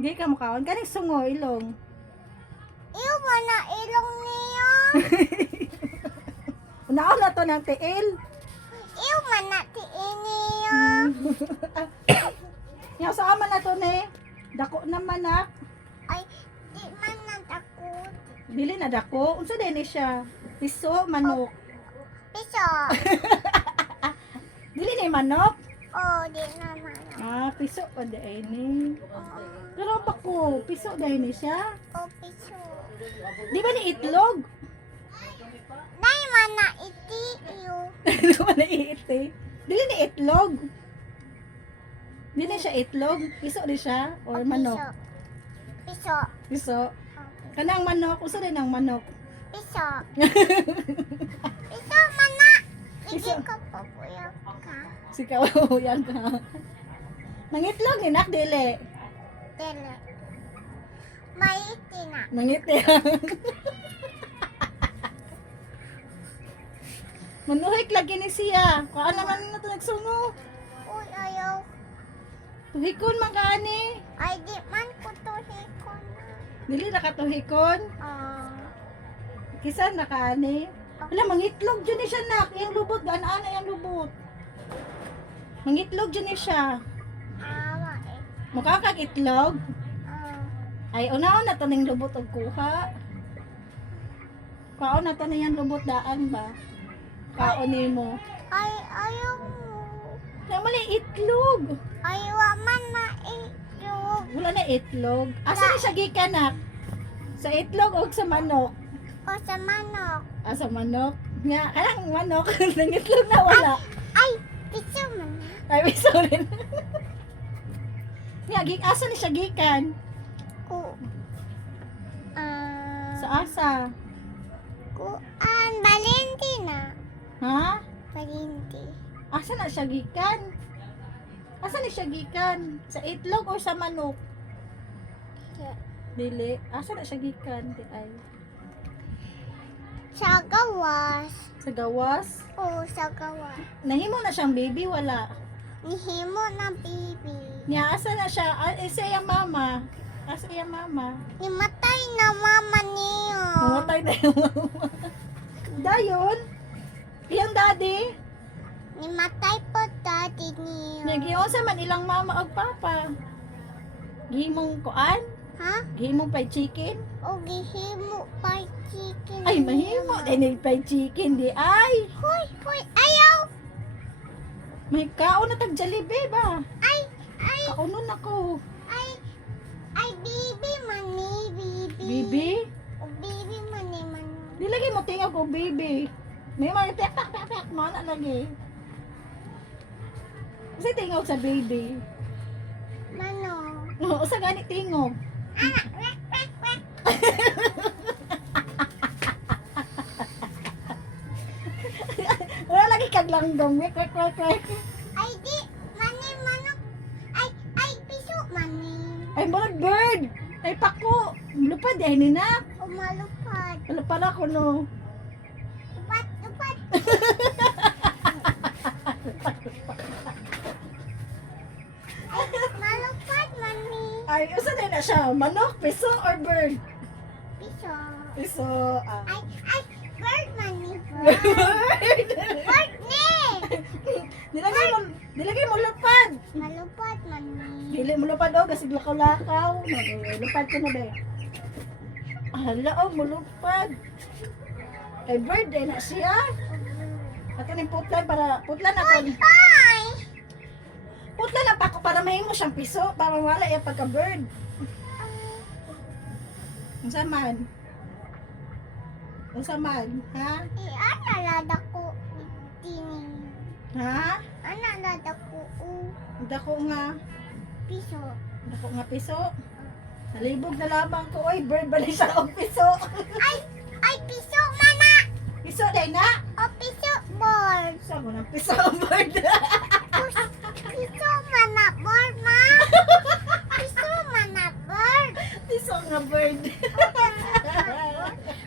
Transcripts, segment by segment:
Di ka mukhaon. Kaning sungo, ilong. Iyo ba na ilong niya? Unaon na to ng tiil. Iyo ba na tiin niya? Yung sa ama na to ne. Dako naman na. Ay, di man natakot. Dili na dako. Unsa din ni siya? Piso, manok. Piso. Dili ni manok. Oh, di naman. Piso pa din ni. Oh, Pero pa ko, piso din ni siya. oh, piso. Di ba ni itlog? Nay man na iti iyo. Di ba na iiti? Dili ni itlog. Dili siya itlog. Piso di siya or Oh, manok. Piso. Piso. Oh, Kanang manok, usa din ang manok. piso. Piso man na. Hindi Piso. ka papuyak ka. Sikaw yan ka. Mangitlog ni nak dili. Dele. May iti na. Mangiti. Manuhik lagi ni siya. Kaan naman na ito nagsungo. Uy, ayaw. Tuhikon man kaani. Ay, di man ko to hikon na. Dili na katuhikon. Kisan na kaani. Wala, mangitlog dyan ni siya nak. Yung lubot, gaan-ana yung lubot. Mangitlog dyan ni siya. Awa eh. Mukha kag itlog. Ah. Ay, unaon na to ning lubot og kuha. Kaon na to niyang lubot daan ba? Kaon nimo. Ay, ayaw mo. Kaya mali itlog. Ay, wa man na itlog. Wala na itlog. Asa ni siya gikan nak? Sa itlog o sa manok? O sa manok. Sa manok. Nga, kanang manok. Nang itlog na wala. Ay, piso man na. Ay, may sorry. Nga, asa ni siya gikan? Ku. Sa asa? Kuan, Valentina. Ha? Valenti. Asa na siya gikan? Asa ni siya gikan? Sa itlog o sa manok? Dili. Asa na siya gikan? Di ay. Sa gawas. Sa gawas? O, sa gawas. Nahimo na siyang baby, wala. Nihimo na baby. Nya, asa na siya? Isa yung mama. Asa yung mama? Nimatay na mama niyo. Mamatay na yung mama. Dayon? Iyang daddy? Nimatay po daddy niyo. Nagyon sa man ilang mama ag papa. Gihimong kuan? Ha? Gihimong fried chicken? O gihimo pa chicken. Ay, mahimo. Dinig fried chicken di ay. Hoy, hoy, ayaw. May kaon na tag Jollibee ba? Ay, ay, Kaunon ako. ay, bibi man ni, bibi. Bibi? O bibi man ni man. Di lagi mo tingog ko, baby. May mga tak mana lagi. Kasi tingog sa baby. Mano. Oo, sa gani tingog. Anak, wek, wek, wek. Wala lagi kag langgam. Wek. Ay, di, mani, manok. Ay, piso, mani. Ay, marag bird. Ay, pako. Lupad eh, nina. Umalupad. Wala pala ko, no. Upat, upat. Malupad, mani. Ay, usa din na siya. Manok, piso, or bird? Piso. Piso. Ay, bird, mani, bird. Bird. Bird ni. Dilagay mo lupad. Malupad, mani. Dili mo lupad, oh. Kasi lakaw-lakaw. Lupad ko na, be. Hala, oh, mulupad. Ay, bird, eh, na siya. At kaning putlan para, putlan na to. Ay! Putlan na pa ako para mahimo siyang piso. Para wala yung pagka-bird. Ang saman. Ang saman, ha? Ana lada ko tini. Ha? Ana lada ko Dako nga. piso. Dako nga piso. Nalibog na lamang ko. Oy, bird bali siya og piso. Ay, piso mana. Piso day na. O piso board. Sa mo ng piso ang bird. Piso mana board ma. Piso mana board. Piso nga bird.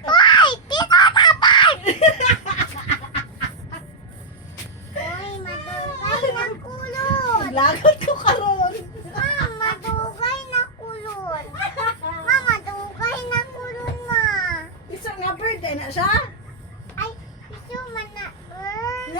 Hoy, piso na board. Hoy, madugay na kulot. Lagot ko karon. Ma, madugay na kulot. na siya? Ay, piso man na bird.